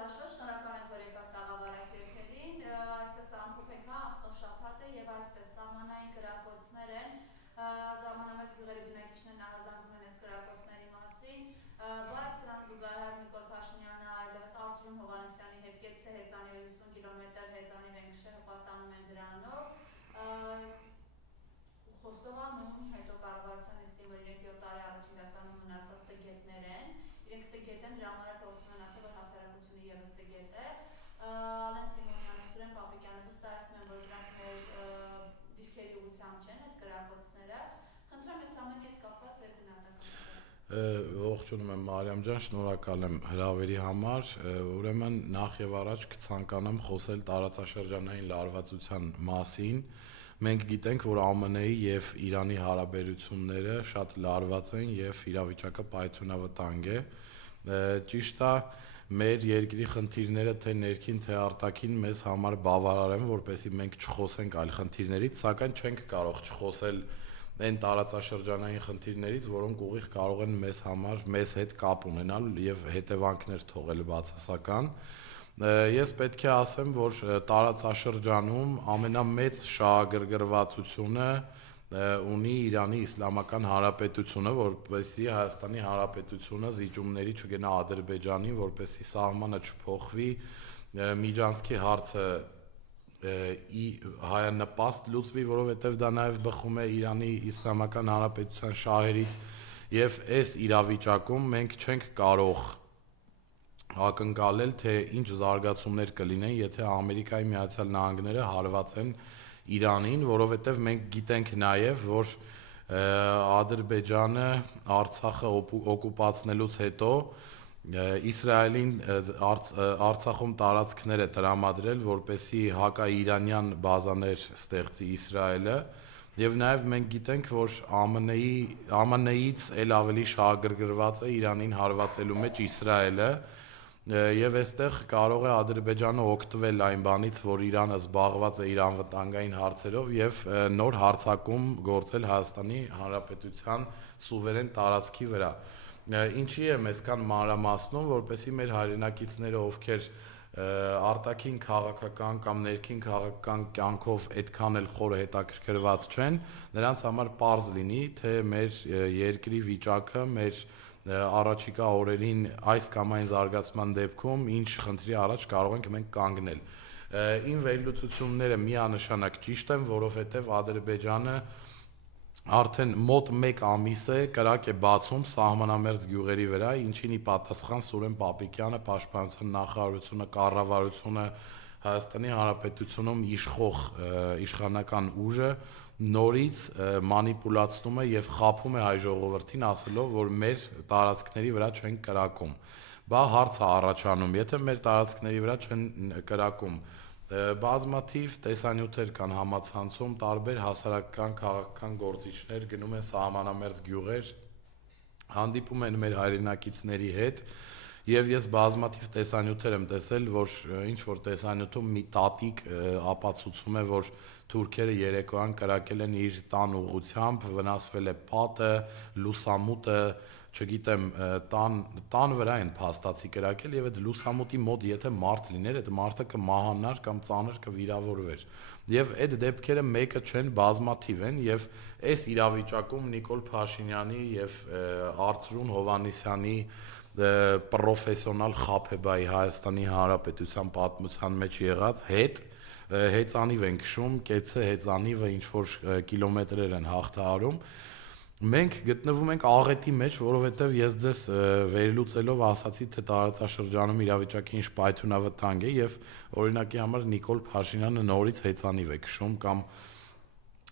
Աշոտ, շնորհակալ ենք, որ եկաք տաղավար այս երգերին, այսպես ամփոփենք անցնող շաբաթը եւ այսպես սահմանային կրակոցներ են, ժամանամերձ գյուղերի բնակիչներն ահազանգում են այս կրակոցների մասին, բայց սրան զուգահեռ Նիկոլ Փաշինյանը այլևս Արծրուն Հովհաննիսյանի հետ կեցցե հեծանի 50 կիլոմետր հեծանի Վենքշե հպարտանում են դրանով, Խոստովանում, հետո կառավարության նիստին, որ իրենք 7 տարի առաջին դասարանում մնացած տգետներ են, իրենք տգետ են, դրա համար փորձում են ասել, որ հասարակությունը ևս տգետ է, Ալեն Սիմոնյանը, Սուրեն Պապիկյանը վստահեցնում են, որ դրանք մեր դիրքերի ուղղությամբ չեն այդ կրակոցները, խնդրեմ այս ամենի հետ կապված ձեր գնահատականը։ Ողջունում եմ Մարիամ ջան, շնորհակալ եմ հրավերի համար, ուրեմն նախ եւ առաջ կցանկանամ խոսել տարածաշրջանային լարվածության մասին։ Մենք գիտենք, որ ԱՄՆ-ի եւ Իրանի հարաբերությունները շատ լարված են եւ իրավիճակը պայթյունավտանգ է։ Ճիշտ է, մեր երկրի խնդիրները թե ներքին, թե արտաքին մեզ համար բավարար են, որպեսզի մենք չխոսենք այլ խնդիրներից, սակայն չենք կարող չխոսել այն տարածաշրջանային խնդիրներից, որոնք ուղիղ կարող են մեզ հետ կապ ունենալ եւ հետևանքներ թողել բացասական։ Ես պետք է ասեմ, որ տարածաշրջանում ամենամեծ շահագրգռվածությունը ունի Իրանի Իսլամական Հանրապետությունը, որպեսզի Հայաստանի Հանրապետությունը զիջումների չգնա Ադրբեջանին, որպեսզի սահմանը չփոխվի, միջանցքի հարցը հայանպաստ լուծվի, որովհետև դա նաև բխում է Իրանի Իսլամական Հանրապետության շահերից, եւ այս իրավիճակում մենք չենք կարող ակնկալել, թե ինչ զարգացումներ կլինեն, եթե Ամերիկայի Միացյալ Նահանգները հարվածեն Իրանին, որովհետև մենք գիտենք նաև, որ Ադրբեջանը Արցախը օկուպացնելուց հետո Իսրայելին Արցախում տարածքներ է տրամադրել, որպեսզի հակաիրանյան բազաներ ստեղծի Իսրայելը, եւ նաեւ մենք գիտենք, որ ԱՄՆ-ից էլ ավելի շահագրգռված է Իրանին հարվածելու մեջ Իսրայելը, եւ այստեղ կարող է Ադրբեջանը օգտվել այն բանից, որ Իրանը զբաղված է իր անվտանգային հարցերով եւ նոր հարձակում գործել Հայաստանի Հանրապետության սուվերեն տարածքի վրա։ Ինչի է այսքան մանրամասնում, որպեսզի մեր հայրենակիցները, ովքեր արտաքին քաղաքական կամ ներքին քաղաքական կյանքով այդքան էլ խորը հետաքրքրված չեն, նրանց համար պարզ լինի, թե մեր երկրի վիճակը, մեր առաջիկա օրերին այս կամ այն զարգացման դեպքում ինչ խնդրի առաջ կարող ենք մենք կանգնել։ Իմ վերլուծությունները միանշանակ ճիշտ են, որովհետև Ադրբեջանը արդեն մոտ 1 ամիս է կրակ է բացում սահմանամերձ գյուղերի վրա, ինչին ի պատասխան Սուրեն Պապիկյանը, Պաշտպանության նախարարությունը, կառավարությունը, Հայաստանի Հանրապետությունում իշխող իշխանական ուժը նորից մանիպուլացնում է եւ խաբում է հայ ժողովրդին, ասելով, որ մեր տարածքների վրա չեն կրակում։ Բա հարց է առաջանում, եթե մեր տարածքների վրա չեն կրակում, բազմաթիվ տեսանյութեր կան համացանցում, տարբեր հասարակական քաղաքական գործիչներ գնում են սահմանամերձ գյուղեր, հանդիպում են մեր հայրենակիցների հետ, եւ ես բազմաթիվ տեսանյութեր եմ տեսել, որ ինչ որ տեսանյութում մի տատիկ ապացուցում է, որ թուրքերը երեկոյան կրակել են իր տան ուղղությամբ, վնասվել է պատը, լուսամուտը, չգիտեմ, տան վրա են փաստացի կրակել եւ այդ լուսամուտի մոտ եթե մարդ լիներ, այդ մարդը կմահանար կամ ծանր կվիրավորվեր։ Եվ այդ դեպքերը մեկը չեն, բազմաթիվ են եւ այս իրավիճակում Նիկոլ Փաշինյանի եւ Արծրուն Հովհաննիսյանի պրոֆեսիոնալ խաբեբայի Հայաստանի Հանրապետության պատմության մեջ եղած հեծանիվ են քշում, կեցցե հեծանիվը ինչ որ կիլոմետրեր են հաղթահարում։ Մենք գտնվում ենք աղետի մեջ, որովհետև ես ձեզ վերլուծելով ասացի, թե տարածաշրջանում իրավիճակը ինչ պայթյունավտանգ է եւ օրինակի համար Նիկոլ Փաշինյանը նորից հեծանիվ է քշում կամ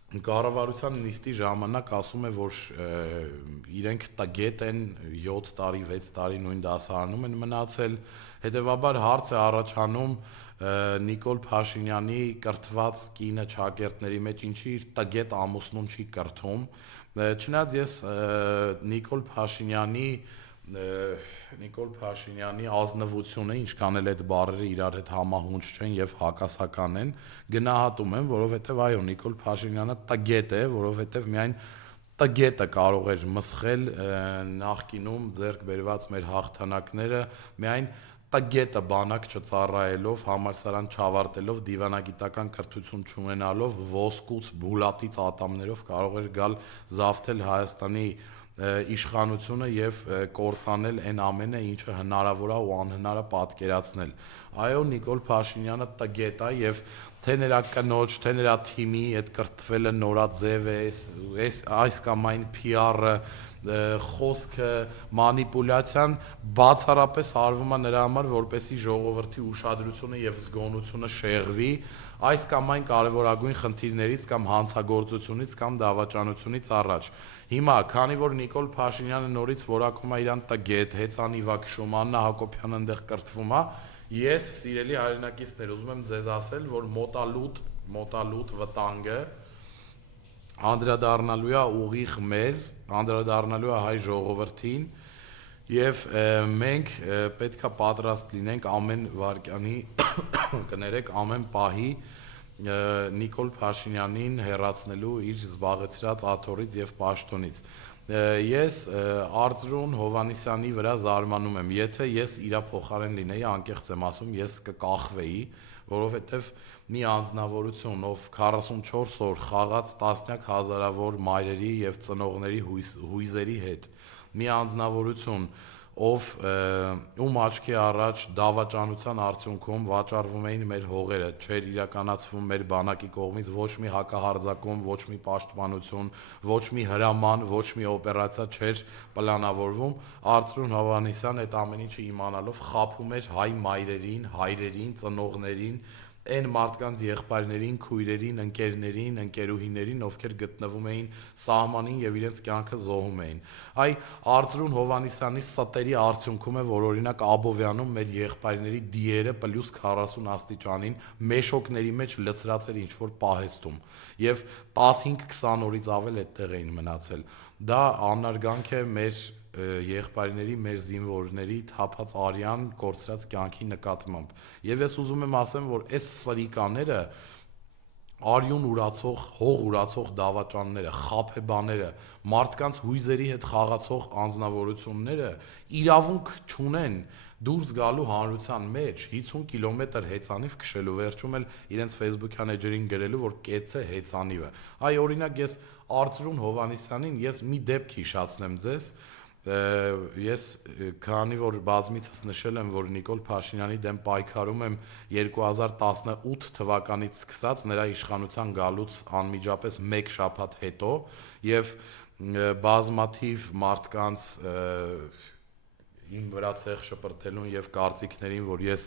կառավարության նիստի ժամանակ ասում է, որ իրենք տգետ են 7 տարի, 6 տարի նույն դասարանում են մնացել, հետեւաբար հարց է առաջանում Նիկոլ Փաշինյանի կրթված կինը ճակերտների մեջ ինչի իր տգետ ամուսնուն չի կրթում, չնայած ես Նիկոլ Փաշինյանի ազնվությունը, ինչքան էլ այդ բառերը իրար հետ համահունչ չեն եւ հակասական են, գնահատում եմ, որովհետեւ այո, Նիկոլ Փաշինյանը տգետ է, որովհետեւ միայն տգետը կարող էր մսխել նախկինում ձեռք բերված մեր հաղթանակները, միայն տգետը բանակ չծառայելով, համալսարան չավարտելով, դիվանագիտական կրթություն չունենալով, ոսկուց, բուլատից ատամներով կարող էր գալ զավթել Հայաստանի իշխանությունը եւ կործանել այն ամենը, ինչը հնարավոր է ու անհնար է պատկերացնել։ Այո, Նիկոլ Փաշինյանը տգետ է եւ թե նրա կնոջ, թե նրա թիմի այդ կրթվելը նորաձև է, այս կամ այն PR-ը, խոսքը, մանիպուլյացիան բացառապես արվում է նրա համար, որպեսզի ժողովրդի ուշադրությունը եւ զգոնությունը շեղվի այս կամ այն կարևորագույն խնդիրներից կամ հանցագործությունից կամ դավաճանությունից առաջ։ Հիմա, քանի որ Նիկոլ Փաշինյանը նորից որակում է իրան տգետ, հեծանիվակշում, Աննա Հակոբյանը այնտեղ կրթվում է, ես սիրելի հայրենակիցներ ուզում եմ ձեզ ասել, որ մոտալուտ վտանգը անդրադառնալու է ուղիղ մեզ, անդրադառնալու է հայ ժողովրդին եւ մենք պետքա պատրաստ լինենք ամեն վարքյանի կներեք ամեն պահի Նիկոլ Փաշինյանին հեռացնելու իր զբաղեցրած աթոռից եւ պաշտոնից։ Ես Արծրուն Հովհաննիսյանի վրա զարմանում եմ, եթե ես իրա փոխարեն լինեի, անկեղծ եմ ասում, ես կկախվեի, որովհետեւ մի անձնավորություն, ով 44 օր խաղաց տասնյակ հազարավոր մայրերի եւ ծնողների հույզերի հետ, մի անձնավորություն, ով ում աչքի առաջ դավաճանության արդյունքում վաճառվում էին մեր հողերը, չէր իրականացվում մեր բանակի կողմից ոչ մի հակահարձակում, ոչ մի պաշտպանություն, ոչ մի հրաման, ոչ մի օպերացիա չէր պլանավորվում, Արծրուն Հովհաննիսյանը այդ ամեն ինչը իմանալով խաբում էր հայ մայրերին, հայրերին, ծնողներին, այն մարդկանց եղբայրներին, քույրերին, ընկերներին, ընկերուհիներին, ովքեր գտնվում էին սահմանին եւ իրենց կյանքը զոհում էին։ Այ Արծրուն Հովհաննիսյանի ստերի արդյունքում է, որ օրինակ Աբովյանում մեր եղբայրների դիերը պլյուս 40 աստիճանին մեշոկների մեջ լցրած էր ինչ-որ պահեստում եւ 15-20 օրից ավել այդտեղ էին մնացել։ Դա անարգանք է մեր եղբայրների, մեր զինվորների թափած արյան կորցրած կյանքի նկատմամբ։ Եվ ես ուզում եմ ասեմ, որ այս սրիկաները արյուն ուրացող, հող ուրացող դավաճանները, խաբեբաները, մարդկանց հույզերի հետ խաղացող անձնավորությունները իրավունք չունեն դուրս գալու հանրության մեջ 50 կիլոմետր հեծանիվ քշելու, վերջում էլ իրենց Facebook-յան էջերին գրելու, որ կեց է հեծանիվը։ Այ օրինակ ես Արծրուն Հովհաննիսյանին ես մի դեպք հիշացնեմ ձեզ, ես քանի որ բազմիցս նշել եմ, որ Նիկոլ Փաշինյանի դեմ պայքարում եմ 2018 թվականից սկսած նրա իշխանության գալուց անմիջապես 1 շաբաթ հետո եւ բազմաթիվ մարդկանց իմ վրա ցեղ շպրտելուն եւ կարծիքներին, որ ես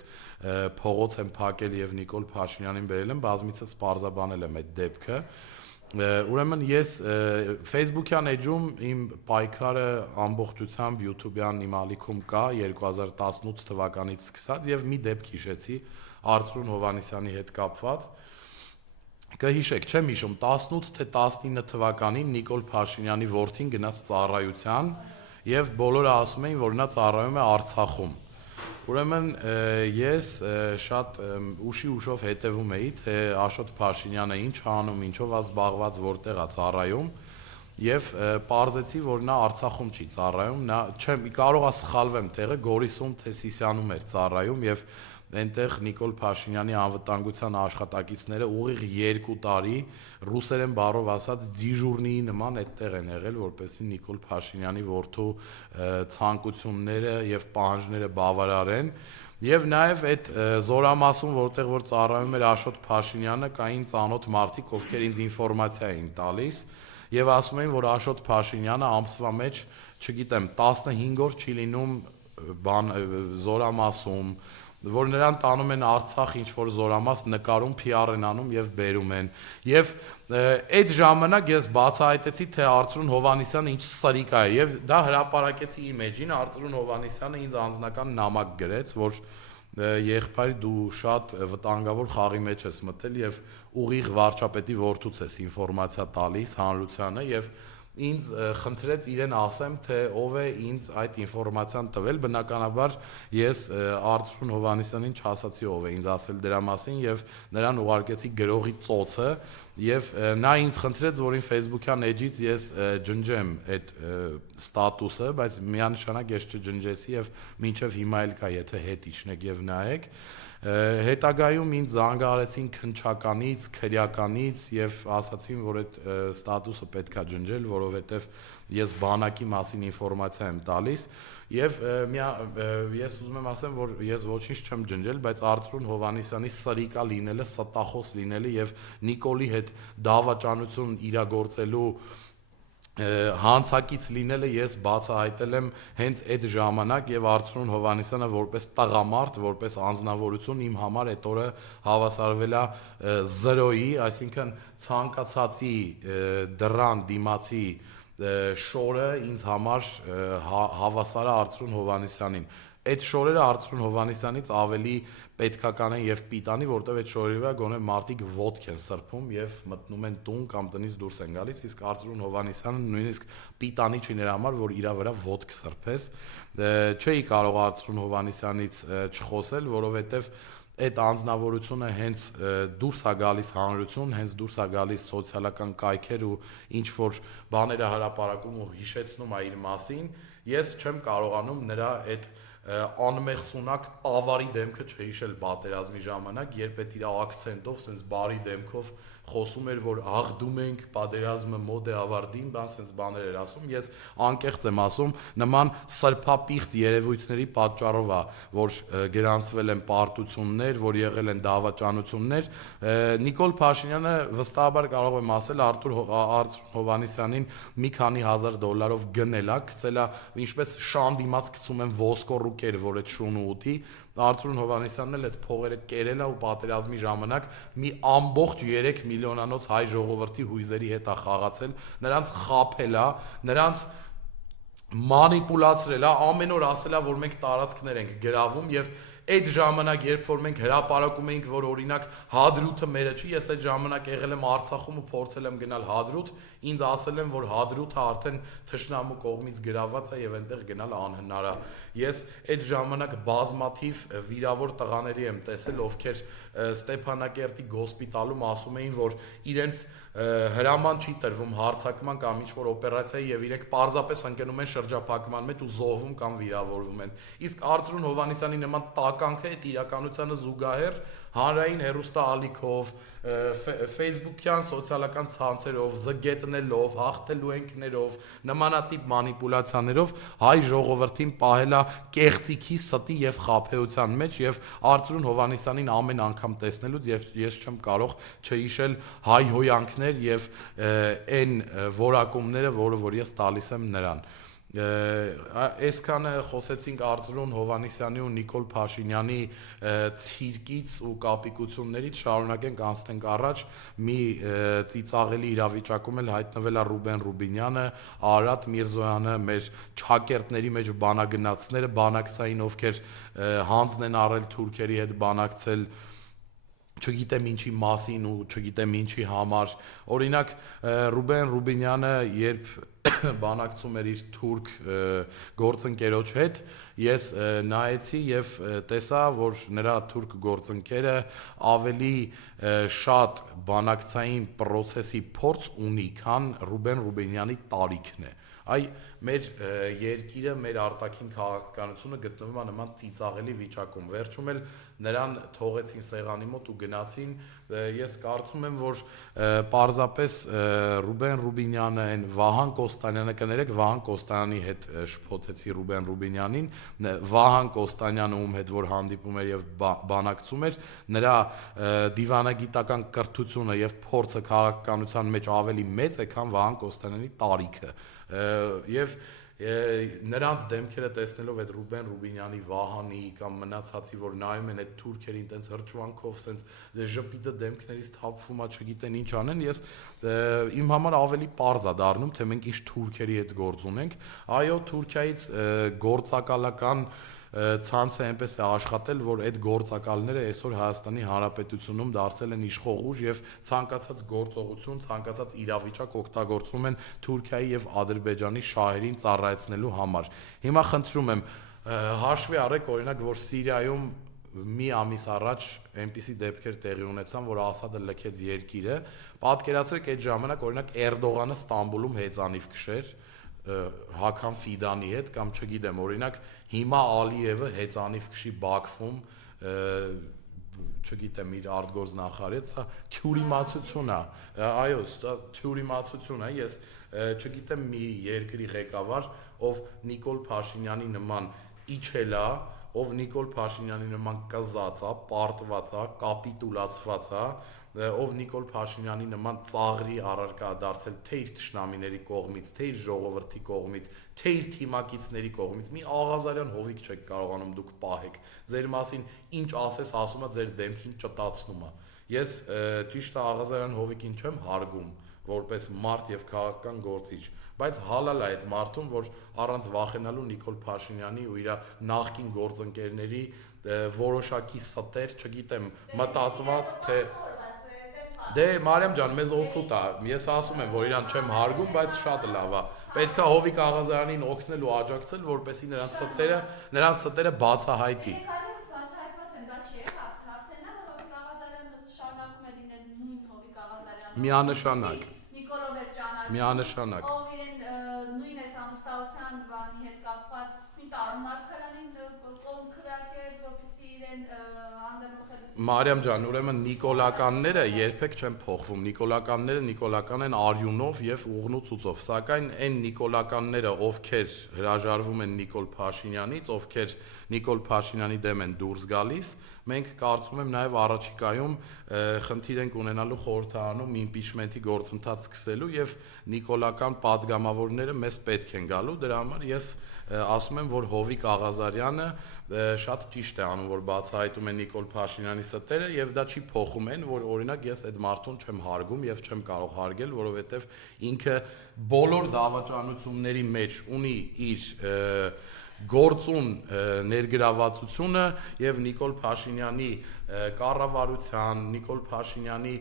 փողոց եմ փակել եւ Նիկոլ Փաշինյանին բերել եմ, բազմիցս պարզաբանել եմ այդ դեպքը։ Ուրեմն ես Facebook-յան էջում իմ պայքարը ամբողջությամբ YouTube-յան իմ ալիքում կա 2018 թվականից սկսած եւ մի դեպք հիշեցի Արծրուն Հովհաննիսյանի հետ կապված։ Կհիշեք, չեմ հիշում 18 թե 19 թվականին Նիկոլ Փաշինյանի որդին գնաց ծառայության եւ բոլորը ասում էին, որ նա ծառայում է Արցախում։ Ուրեմն ես շատ ուշի ուշով հետևում էի, թե Աշոտ Փաշինյանը ինչ անում, ինչով է զբաղված, որտեղ է ծառայում եւ պարզեցի, որ նա Արցախում չի ծառայում, նա չեմ կարող է սխալվեմ տեղը, Գորիսում թե Սիսիանում էր ծառայում եւ այնտեղ Նիկոլ Փաշինյանի անվտանգության աշխատակիցները ուղիղ 2 տարի ռուսերեն բառով ասած դիժուրնիի նման այդտեղ են եղել, որպեսզի Նիկոլ Փաշինյանի որդու ցանկությունները եւ պահանջները բավարարեն եւ նաեւ այդ Զորամասում, որտեղ որ ծառայում էր Աշոտ Փաշինյանը, կային ծանոթ մարդիկ, ովքեր ինձ ինֆորմացիա էին տալիս եւ ասում էին, որ Աշոտ Փաշինյանը ամսվա մեջ, չգիտեմ, 15 օր չի լինում Զորամասում, որ նրան տանում են Արցախ ինչ-որ Զորամաս, նկարում, PR են անում եւ բերում են։ Եվ այդ ժամանակ ես բացահայտեցի, թե Արծրուն Հովհաննիսյանը ինչ սրիկ է եւ դա հրապարակեցի իմ էջին, Արծրուն Հովհաննիսյանը ինձ անձնական նամակ գրեց, որ եղբայր դու շատ վտանգավոր խաղի մեջ ես մտել եւ ուղիղ վարչապետի որդուց ես ինֆորմացիա տալիս հանրությանը եւ ինձ խնդրեց իրեն ասեմ, թե ով է ինձ այդ ինֆորմացիան տվել, բնականաբար ես Արծրուն Հովհաննիսյանին չասացի ով է ինձ ասել դրա մասին եւ նրան ուղարկեցի գրողի ծոցը եւ նա ինձ խնդրեց, որ ին Facebook-յան էջից ես ջնջեմ այդ ստատուսը, բայց միանշանակ ես չջնջեցի եւ մինչեւ հիմա էլ կա, եթե հետ իջնեք եւ նայեք։ Հետագայում ինձ զանգահարեցին քննչականից, քրեականից եւ ասացին, որ այդ ստատուսը պետքա ջնջել, որովհետեւ ես բանակի մասին ինֆորմացիա եմ տալիս եւ ես ուզում եմ ասեմ, որ ես ոչինչ չեմ ջնջել, բայց Արծրուն Հովհաննիսյանի սրիկա լինելը, ստախոս լինելը եւ Նիկոլի հետ դավաճանություն իրագործելու հանցակից լինելը ես բացահայտել եմ հենց այդ ժամանակ եւ Արծրուն Հովհաննիսյանը որպես տղամարդ, որպես անձնավորություն իմ համար այդ օրը հավասարվել է 0-ի, այսինքն ցանկացածի դրան դիմացի շորը ինձ համար հավասար է Արծրուն Հովհաննիսյանին։ Այդ շորերը Արծրուն Հովհաննիսյանից ավելի պետքական են եւ պիտանի, որտեւ այդ շորերի վրա գոնե մարդիկ ոդկ են սրբում եւ մտնում են տուն կամ տնից դուրս են գալիս, իսկ Արծրուն Հովհաննիսյանը նույնիսկ պիտանի չի նրա համար, որ իր վրա ոդկ սրբես։ Չէի կարող Արծրուն Հովհաննիսյանից չխոսել, որովհետեւ այդ անձնավորությունը հենց դուրս է գալիս հանրություն, հենց դուրս է գալիս սոցիալական կայքեր ու ինչ որ բաները հրապարակում ու հիշեցնում է իր մասին, ես չեմ կարողանում նրա այդ անմեղսունակ ավարի դեմքը չհիշել պատերազմի ժամանակ, երբ այդ իր ակցենտով, sense բարի դեմքով խոսում էր, որ աղդում ենք, պատերազմը մոտ է ավարտին, բան sense բաներ էր ասում, ես անկեղծ եմ ասում, նման սրբապիղծ երևույթների պատճառով է, որ գրանցվել են պարտություններ, որ եղել են դավաճանություններ, Նիկոլ Փաշինյանը վստահաբար կարող եմ ասել Արծրուն Հովհաննիսյանին մի քանի $1000 գնել է, գցել է, ինչպես շան դիմաց գցում են ոսկորուկեր, որ այդ շունը ուտի, Արծրուն Հովհաննիսյանն էլ այդ փողերը կերել է ու պատերազմի ժամանակ մի ամբողջ 3 միլիոնանոց հայ ժողովրդի հույզերի հետ է խաղացել, նրանց խաբել է, նրանց մանիպուլացրել է, ամեն օր ասել է, որ մենք տարածքներ ենք գրավում եւ այդ ժամանակ, երբ որ մենք հրապարակում էինք, որ օրինակ Հադրութը մերը չի, ես այդ ժամանակ եղել եմ Արցախում ու փորձել եմ գնալ Հադրութ, ինձ ասել են, որ Հադրութը արդեն թշնամու կողմից գրաված է եւ այնտեղ գնալը անհնար է։ Ես այդ ժամանակ բազմաթիվ վիրավոր տղաների եմ տեսել, ովքեր Ստեփանակերտի գոսպիտալում ասում էին, որ իրենց հրաման չի տրվում հարձակման կամ ինչ-որ օպերացիայի եւ իրենք պարզապես ընկնում են շրջափակման մեջ ու զոհվում կամ վիրավորվում են։ Իսկ Արծրուն Հովհաննիսյանի նման տականքը այդ իրականությանը զուգահեռ հանրային հերոստալիքով, Facebook-յան սոցիալական ցանցերով, զգետնելով, հաղթելու ենքներով, նմանատիպ մանիպուլյացիաներով հայ ժողովրդին պահել է կեղծիքի, ստի եւ խաբեության մեջ եւ Արծրուն Հովհաննիսյանին ամեն անգամ տեսնելուց ես չեմ կարող չհիշել հայ հոյանքներ եւ այն որակումները, որ ես տալիս եմ նրան։ Այսքանը խոսեցինք Արծրուն Հովհաննիսյանի ու Նիկոլ Փաշինյանի ցիրկից ու կապիկություններից, շարունակենք անցնենք առաջ, մի ծիծաղելի իրավիճակում էլ հայտնվել է Ռուբեն Ռուբինյանը, Արարատ Միրզոյանը, մեր ճակերտների մեջ բանագնացները, բանակցային, ովքեր հանձն են առել թուրքերի հետ բանակցել չգիտեմ ինչի մասին ու չգիտեմ ինչի համար, օրինակ Ռուբեն Ռուբինյանը երբ բանակցում էր իր թուրք գործընկերոջ հետ, ես նայեցի եւ տեսա, որ նրա թուրք գործընկերը ավելի շատ բանակցային process-ի փորձ ունի, քան Ռուբեն Ռուբինյանի տարիքն է։ Այ մեր երկիրը, մեր արտաքին քաղաքականությունը գտնվում է նման ծիծաղելի վիճակում։ Վերջում էլ նրան թողեցին սեղանի մոտ ու գնացին։ Ես կարծում եմ, որ պարզապես Ռուբեն Ռուբինյանը, այն Վահան Կոստանյանը, կներեք, Վահան Կոստանյանի հետ շփոթեցի Ռուբեն Ռուբինյանին, Վահան Կոստանյանը ում հետ որ հանդիպում էր եւ բանակցում էր, նրա դիվանագիտական կրթությունը եւ փորձը քաղաքականության մեջ ավելի մեծ է, քան Վահան Կոստանյանի տարիքը։ Եվ նրանց դեմքերը տեսնելով այդ Ռուբեն Ռուբինյանի, Վահանի կամ մնացածի, որ նայում են այդ թուրքերին տենց հրճվանքով, սենց ժպիտը դեմքներից թափվում է, չգիտեն ինչ անեն, ես իմ համար ավելի պարզ է դառնում, թե մենք ինչ թուրքերի հետ գործ ունենք։ Այո, Թուրքիայից գործակալական ցանցը այնպես է աշխատել, որ այդ գործակալները այսօր Հայաստանի Հանրապետությունում դարձել են իշխող ուժ եւ ցանկացած գործողություն, ցանկացած իրավիճակ օգտագործում են Թուրքիայի եւ Ադրբեջանի շահերին ծառայեցնելու համար։ Հիմա խնդրում եմ հաշվի առեք օրինակ, որ Սիրիայում մի ամիս առաջ այնպիսի դեպքեր տեղի ունեցան, որ Ասադը լքեց երկիրը, պատկերացրեք այդ ժամանակ օրինակ Էրդողանը Ստամբուլում հեծանիվ քշեր, Հական Ֆիդանի հետ կամ չգիտեմ, օրինակ հիմա Ալիևը հեծանիվ քշի Բաքվում, չգիտեմ, իր արտգործնախարարը, սա թյուրիմացություն է, այո, սա թյուրիմացություն է, ես չգիտեմ մի երկրի ղեկավար, ով Նիկոլ Փաշինյանի նման իջել է, ով Նիկոլ Փաշինյանի նման կզած է, պարտված է, կապիտուլացված է, ով Նիկոլ Փաշինյանի նման ծաղրի առարկա դարձել թե իր թշնամիների կողմից, թե իր ժողովրդի կողմից, թե իր թիմակիցների կողմից, մի Աղազարյան հովիք չեք կարողանում դուք պահեք, ձեր մասին ինչ ասես ասում է ձեր դեմքին ճտացնում է, ես ճիշտ է Աղազարյան հովիկին չեմ հարգում, որպես մարդ եւ քաղաքական գործիչ, բայց հալալ է այդ մարդուն, որ առանց վախենալու Նիկոլ Փաշինյանի ու իր նախկին գործընկերների որոշակի ստեր, չգիտեմ, մտածված թե Դե Մարիամ ջան, մեզ օգուտ է, ես ասում եմ, որ իրան չեմ հարգում, բայց շատ լավ է, պետք է Հովիկ Աղազարյանին օգնել ու աջակցել, որպեսզի նրանց ստերը բացահայտի Միանշանակ Միանշանակ ով իրեն նույն այս ամստահության բանի հետ կապված մի տարօրինակ քրանին կողմ քվեարկեց, որպեսզի իրեն անձնախելություն Մարիամ ջան, ուրեմն նիկոլականները երբեք չեն փոխվում, նիկոլականները նիկոլական են արյունով եւ ուղնուցուցով, սակայն այն նիկոլականները, ովքեր հրաժարվում են Նիկոլ Փաշինյանից, ովքեր Նիկոլ Փաշինյանի դեմ են դուրս գալիս, մենք կարծում եմ նաև առաջիկայում խնդիր ենք ունենալու խորհրդարանում իմպիչմենտի գործընթաց սկսելու եւ նիկոլական падգամավորները մեզ պետք են գալու, դրա համար ես ասում եմ, որ Հովիկ Աղազարյանը շատ ճիշտ է անում, որ բացահայտում է Նիկոլ Փաշինյանի ստերը եւ դա չի փոխում այն, որ օրինակ ես այդ մարդուն չեմ հարգում եւ չեմ կարող հարգել, որովհետեւ ինքը բոլոր դավաճանությունների մեջ ունի իր գործուն ներգրավվածությունը եւ Նիկոլ Փաշինյանի կառավարության, Նիկոլ Փաշինյանի,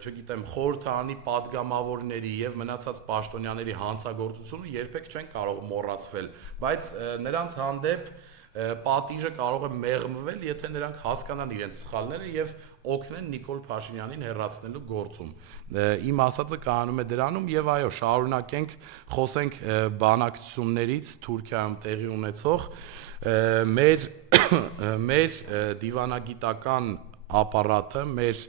չգիտեմ, խորհրդարանի падգամավորների եւ մնացած պաշտոնյաների հանցագործությունը երբեք չեն կարող մոռացվել, բայց նրանց հանդեպ պատիժը կարող է մեղմվել, եթե նրանք հասկանան իրենց սխալները եւ օգնեն Նիկոլ Փաշինյանին հեռացնելու գործում։ Իմ ասածը կայանում է դրանում եւ այո, շարունակենք, խոսենք բանակցություններից Թուրքիայում տեղի ունեցող մեր դիվանագիտական ապարատը, մեր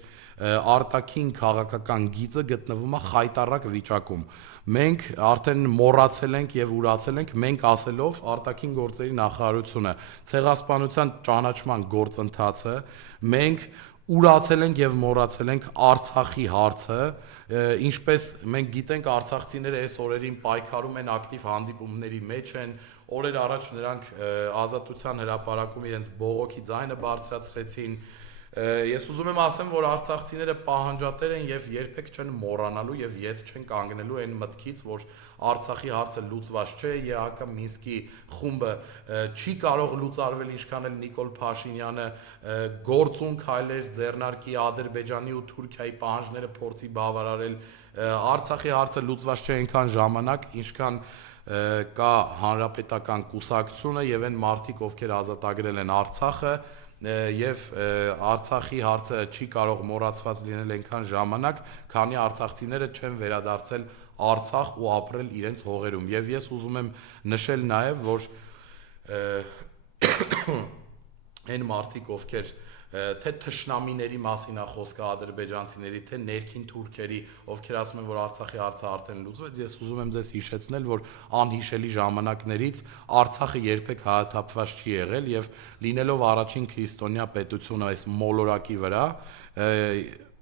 արտաքին քաղաքական գիծը գտնվում է խայտառակ վիճակում։ Մենք արդեն մոռացել ենք եւ ուրացել ենք մենք ասելով արտաքին գործերի նախարարությունը ցեղասպանության ճանաչման գործընթացը, մենք ուրացել ենք եւ մոռացել ենք Արցախի հարցը, ինչպես մենք գիտենք արցախցիները այս օրերին պայքարում են, ակտիվ հանդիպումների մեջ են, օրեր առաջ նրանք ազատության հրապարակում իրենց բողոքի ձայնը բարձրացրեցին, ես ուզում եմ ասեմ, որ արցախցիները պահանջատեր են եւ երբեք չեն մոռանալու եւ ետ չեն կանգնելու այն մտքից, որ Արցախի հարցը լուծված չէ, ԵԱՀԿ Մինսկի խումբը չի կարող լուծարվել, ինչքան էլ Նիկոլ Փաշինյանը գործուն քայլեր ձեռնարկի Ադրբեջանի ու Թուրքիայի պահանջները փորձի բավարարել, Արցախի հարցը լուծված չէ այնքան ժամանակ, ինչքան կա հանրապետական կուսակցությունը եւ այն մարդիկ, ովքեր ազատագրել են Արցախը եւ Արցախի հարցը չի կարող մոռացված լինել այնքան ժամանակ, քանի արցախցիները չեն վերադարձել Արցախ ու ապրել իրենց հողերում եւ ես ուզում եմ նշել նաեւ, որ այն մարդիկ, ովքեր թե թշնամիների մասին է խոսքը ադրբեջանցիների, թե ներքին թուրքերի, ովքեր ասում են, որ Արցախի հարցը արդեն լուծվեց, ես ուզում եմ ձեզ հիշեցնել, որ անհիշելի ժամանակներից Արցախը երբեք հայաթափված չի եղել եւ լինելով առաջին քրիստոնյա պետությունը այս մոլորակի վրա,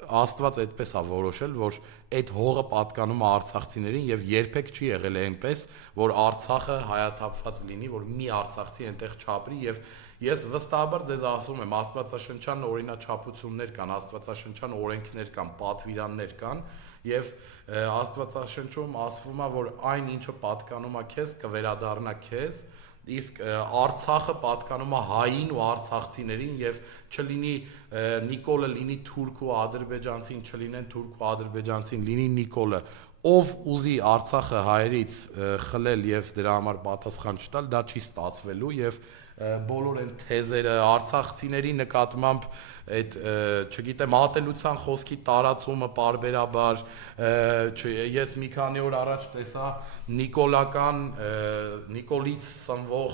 Աստված այդպես է որոշել, որ այդ հողը պատկանում է արցախցիներին եւ երբեք չի եղել այնպես, որ Արցախը հայաթափված լինի, որ մի արցախցի այնտեղ չապրի եւ ես վստահաբար ձեզ ասում եմ, աստվածաշնչյան օրինաչափություններ կան, աստվածաշնչյան օրենքներ կան, պատվիրաններ կան եւ աստվածաշնչում ասվում է, որ այն ինչը պատկանում է քեզ, կվերադառնա քեզ, իսկ Արցախը պատկանում է հային ու արցախցիներին եւ չլինի Նիկոլը լինի թուրք ու ադրբեջանցին, չլինեն թուրք ու ադրբեջանցին, լինի Նիկոլը, ով ուզի Արցախը հայերից խլել եւ դրա համար պատասխան չտալ, դա չի ստացվելու եւ բոլոր այն թեզերը արցախցիների նկատմամբ այդ չգիտեմ ատելության խոսքի տարածումը պարբերաբար ես մի քանի օր առաջ տեսա Նիկոլից սնվող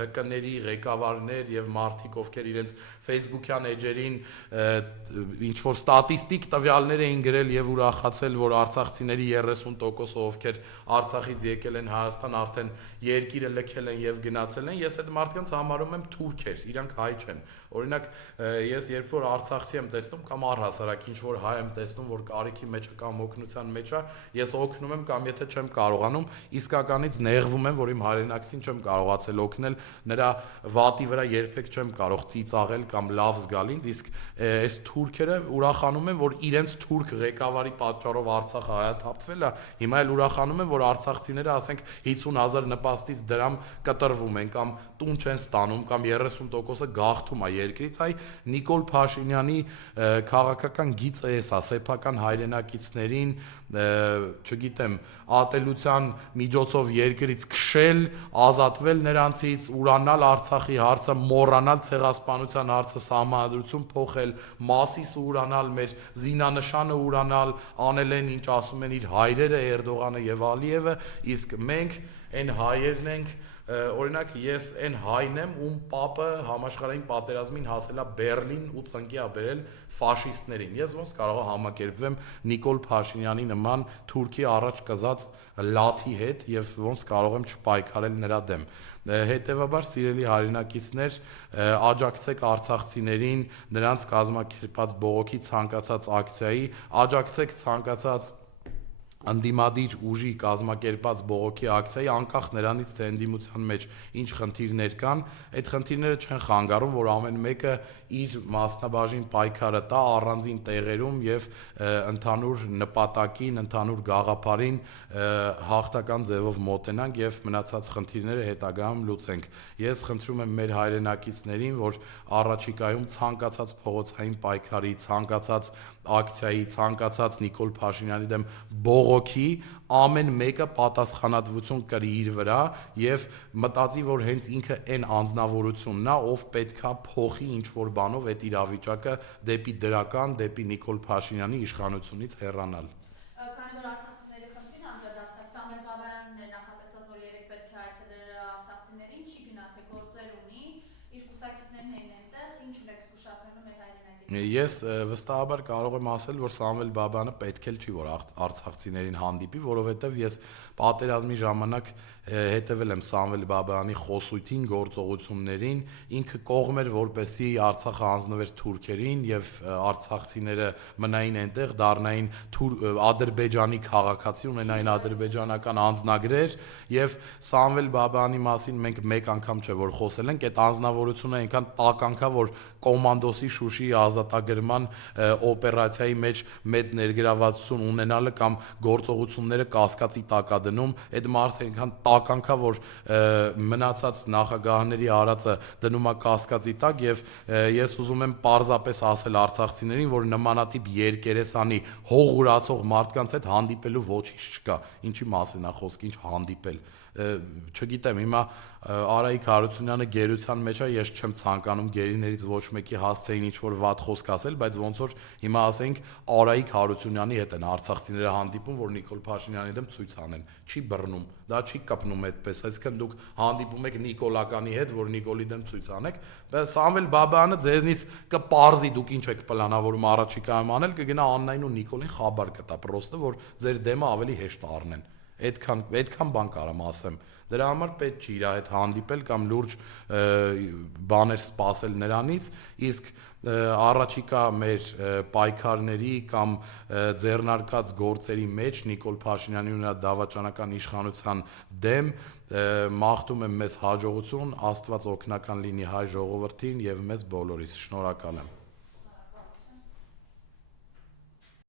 ՀԿ-ների ղեկավարներ եւ մարդիկ, ովքեր իրենց Facebook-յան էջերին ինչ որ ստատիստիկ տվյալներ էին գրել եւ ուրախացել, որ արցախցիների 30%-ը, ովքեր Արցախից եկել են Հայաստան, արդեն երկիրը լքել են եւ գնացել են, ես այդ մարդկանց համարում եմ թուրքեր, իրանք հայ չեն։ Օրինակ, ես երբ որ արցախցի եմ տեսնում կամ առհասարակ ինչ որ հայ եմ տեսնում, որ կարիքի մեջ է կամ օգնության մեջ է, ես օգնում եմ կամ եթե չեմ կարողանում, իսկականից նեղվում եմ, որ իմ հայրենակցին չեմ կարողացել օգնել, նրա վատի վրա երբեք չեմ կարող ծիծաղել կամ լավ զգալ ինձ, իսկ այս թուրքերը ուրախանում են, որ իրենց թուրք ղեկավարի պատճառով Արցախը հայաթափվել է, հիմա էլ ուրախանում են, որ արցախցիները, ասենք 50,000 նպաստից դրամ կտրվում են կամ տուն չեն ստանում կամ 30%-ը գաղթում է երկրից, այ Նիկոլ Փաշինյանի քաղաքական գիծը էս է, սեփական հայրենակիցներին, չգիտեմ, ատելության միջոցով երկրից քշել, ազատվել նրանցից, ուրանալ Արցախի հարցը, մոռանալ ցեղասպանության հարցը, սահմանադրություն փոխել, Մասիսը ուրանալ, մեր զինանշանը ուրանալ, անել են ինչ ասում են իր հայրերը Էրդողանը եւ Ալիևը, իսկ մենք այն հայերն ենք, օրինակ ես այն հայն եմ, ում պապը համաշխարհային պատերազմին հասել է Բերլին ու ծնկի է բերել ֆաշիստներին։ Ես ոնց կարող եմ համակերպվեմ Նիկոլ Փաշինյանի նման Թուրքի առաջ կզած լաթի հետ եւ ոնց կարող եմ չպայքարել նրա դեմ։ Հետևաբար, սիրելի հայրենակիցներ, աջակցեք արցախցիներին, նրանց կազմակերպած բողոքի ցանկացած ակցիայի, աջակցեք ցանկացած ընդդիմադիր ուժի կազմակերպած բողոքի ակցիայի, անկախ նրանից, թե ընդդիմության մեջ ինչ խնդիրներ կան, այդ խնդիրները չեն խանգարում, որ ամեն մեկը իր մասնաբաժին պայքարը տա առանձին տեղերում եւ ընդհանուր նպատակին, ընդհանուր գաղափարին հաղթական ձևով մոտենանք եւ մնացած խնդիրները հետագայում լուծենք։ Ես խնդրում եմ մեր հայրենակիցներին, որ առաջիկայում ցանկացած փողոցային պայքարի, ցանկացած ակցիայի, ցանկացած Նիկոլ Փաշինյանի դեմ բողոքի ամեն մեկը պատասխանատվություն կրի իր վրա եւ մտածի, որ հենց ինքը այն անձնավորությունն է, ով պետքա փոխի ինչ որ բանով այդ իրավիճակը դեպի դրական, դեպի Նիկոլ Փաշինյանի իշխանությունից հեռանալ։ Քանի որ արցախցիների խնդրին անդրադարձակ, Սամվել Բաբայանն էր նախատեսված, որ երեք պետք է այցելեր արցախցիներին, չի գնացել, գործեր ունի, իր կուսակիցներն էին այնտեղ, ինչ ունեք զգուշացնելու մեր հայրենակիցներին։ Ես վստահաբար կարող եմ ասել, որ Սամվել Բաբայանը պետք էլ չի, որ արցախցիներին հանդիպի, որովհետև ես պատերազմի ժամանակ հետևել եմ Սամվել Բաբայանի խոսույթին, գործողություններին, ինքը կողմ էր, որպեսզի Արցախը հանձնվեր թուրքերին եւ արցախցիները մնային այնտեղ, դառնային Ադրբեջանի քաղաքացի, ունենային ադրբեջանական անձնագրեր եւ Սամվել Բաբայանի մասին մենք մեկ անգամ չէ որ խոսել ենք, այդ անձնավորությունը այնքան տականքա, որ կոմանդոսի Շուշիի ազատագրման օպերացիայի մեջ մեծ ներգրավվածություն ունենալը կամ գործողությունները կասկածի տակ է դնում, այդ մարդը այնքան տականքա, որ մնացած նախագահների արածը դնում է կասկածի տակ եւ ես ուզում եմ պարզապես ասել արցախցիներին, որ նմանատիպ երկերեսանի հողուրացող մարդկանց հետ հանդիպելու ոչինչ չկա, ինչի մասին է խոսք, ինչ հանդիպել, չգիտեմ, հիմա Արայիկ Հարությունյանը գերության մեջ է, ես չեմ ցանկանում գերիներից ոչ մեկի հասցեին ինչ որ վատ խոսք ասել, բայց ոնց որ հիմա ասենք Արայիկ Հարությունյանի հետ են արցախցիները հանդիպում, որ Նիկոլ Փաշինյանի դեմ ցույց անեն, չի բռնում, դա չի կպնում այդպես, այսինքն դուք հանդիպում եք Նիկոլականի հետ, որ Նիկոլի դեմ ցույց անեք, բայց Սամվել Բաբայանը ձեզնից կպարզի դուք ինչ եք պլանավորում առաջիկայում անել, կգնա Աննային ու Նիկոլին խաբար կտա, պրոստը որ ձեր դեմը ավելի հեշտ առնեն։ Այդքան բան կարամ ասեմ։ Դրա համար պետք չի իր հետ հանդիպել կամ լուրջ բաներ սպասել նրանից, իսկ առաջիկա մեր պայքարների կամ ձեռնարկած գործերի մեջ Նիկոլ Փաշինյանի ու նրա դավաճանական իշխանության դեմ մաղթում եմ մեզ հաջողություն, Աստված օգնական լինի հայ ժողովրդին եւ մեզ բոլորիս։ Շնորհակալ եմ։